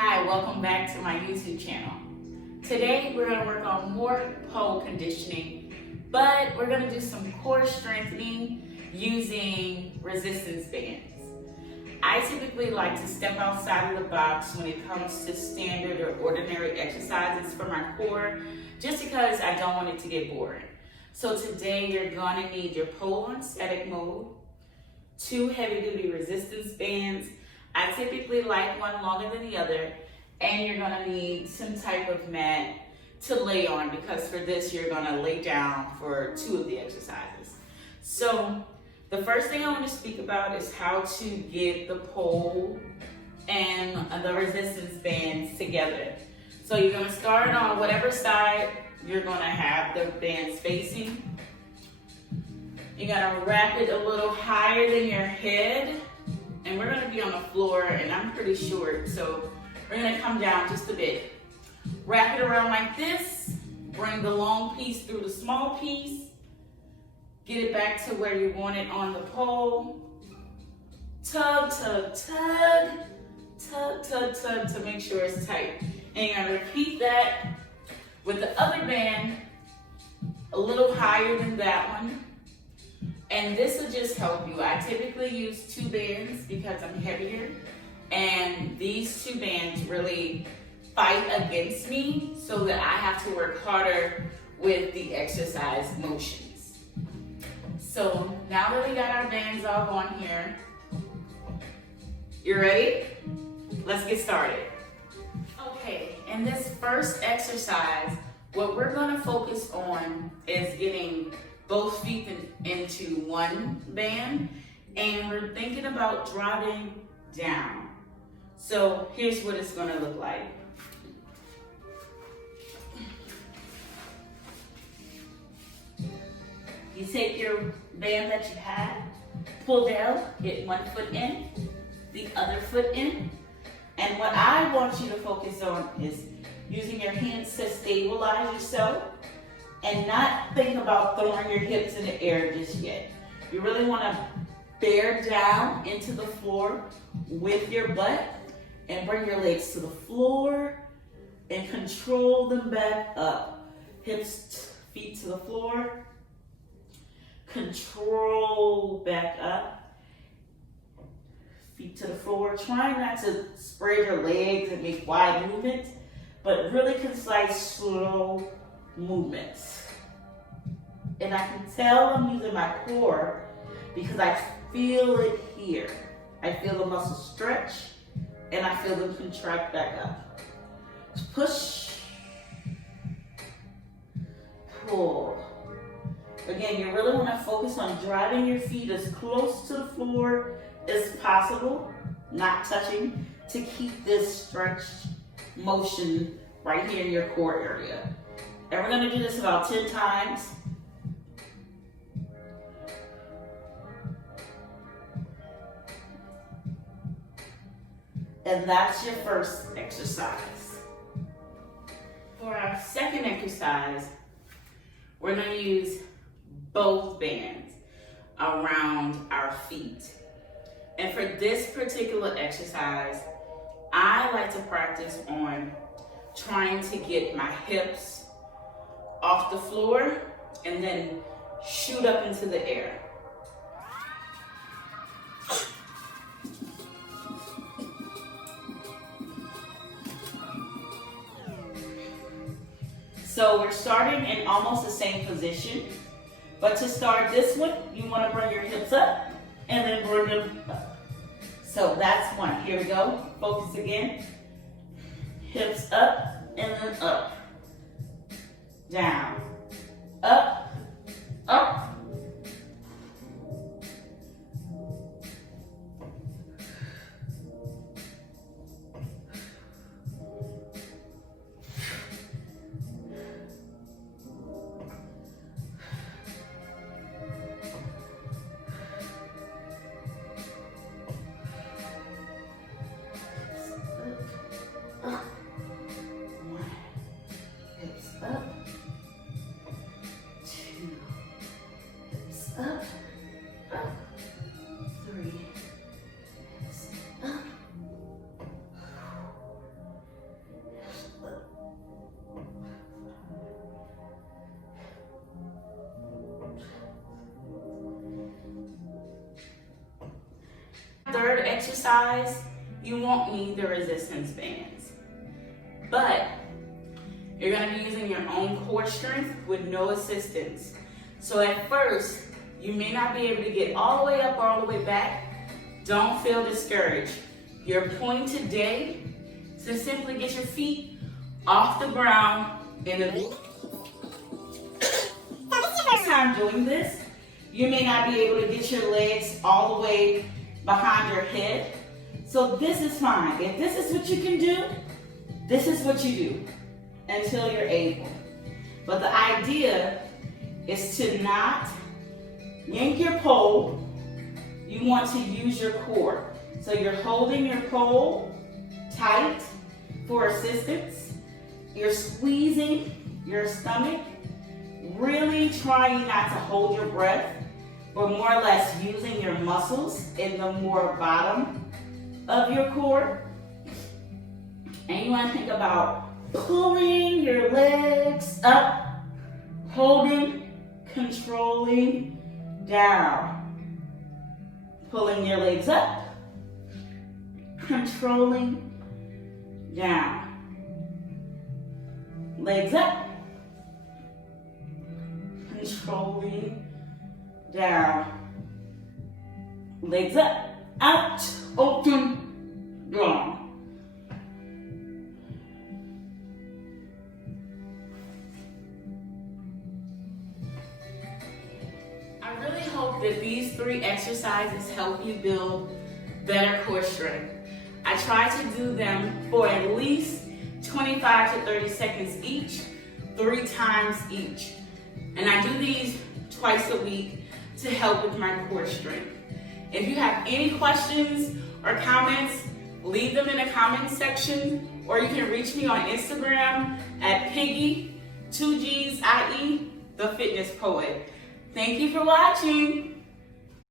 Hi, welcome back to my YouTube channel. Today we're going to work on more pole conditioning, but we're going to do some core strengthening using resistance bands. I typically like to step outside of the box when it comes to standard or ordinary exercises for my core, just because I don't want it to get boring. So today you're going to need your pole on static mode, 2 heavy-duty resistance bands. I typically like one longer than the other, and you're going to need some type of mat to lay on, because for this you're going to lay down for 2 of the exercises. So the first thing I want to speak about is how to get the pole and the resistance bands together. So you're going to start on whatever side you're going to have the bands facing. You're going to wrap it a little higher than your head. And we're going to be on the floor, and I'm pretty short, so we're going to come down just a bit. Wrap it around like this. Bring the long piece through the small piece. Get it back to where you want it on the pole. Tug, tug, tug. Tug, tug, tug to make sure it's tight. And you're going to repeat that with the other band a little higher than that one. And this will just help you. I typically use 2 bands because I'm heavier, and these 2 bands really fight against me so that I have to work harder with the exercise motions. So now that we got our bands all on here, you ready? Let's get started. Okay, in this first exercise, what we're gonna focus on is getting both feet into one band, and we're thinking about dropping down. So here's what it's gonna look like. You take your band that you had, pull down, get one foot in, the other foot in, and what I want you to focus on is using your hands to stabilize yourself and not think about throwing your hips in the air just yet. You really want to bear down into the floor with your butt and bring your legs to the floor and control them back up. Hips, feet to the floor. Control back up. Feet to the floor. Try not to spread your legs and make wide movements, but really concise, slow movements. And I can tell I'm using my core because I feel it here. I feel the muscles stretch and I feel them contract back up. Push, pull. Again, you really want to focus on driving your feet as close to the floor as possible, not touching, to keep this stretched motion right here in your core area. And we're going to do this about 10 times. And that's your first exercise. For our second exercise, we're going to use both bands around our feet. And for this particular exercise, I like to practice on trying to get my hips off the floor and then shoot up into the air. So we're starting in almost the same position, but to start this one, you want to bring your hips up and then bring them up. So that's one. Here we go. Focus again. Hips up and then up. Down, up, up. Third exercise, you won't need the resistance bands, but you're going to be using your own core strength with no assistance. So at first, you may not be able to get all the way up or all the way back. Don't feel discouraged. Your point today is to simply get your feet off the ground in a V. So this is your first time doing this. You may not be able to get your legs all the way behind your head. So this is fine. If this is what you can do, this is what you do until you're able. But the idea is to not yank your pole. You want to use your core. So you're holding your pole tight for assistance. You're squeezing your stomach, really trying not to hold your breath, but more or less using your muscles in the more bottom of your core. And you want to think about pulling your legs up, holding, controlling, down. Pulling your legs up, controlling, down. Legs up, controlling, down. Legs up, out, open, down. I really hope that these 3 exercises help you build better core strength. I try to do them for at least 25 to 30 seconds each, 3 times each. And I do these twice a week to help with my core strength. If you have any questions or comments, leave them in the comments section, or you can reach me on Instagram at Piggy, 2 G's, IE, the Fitness Poet. Thank you for watching.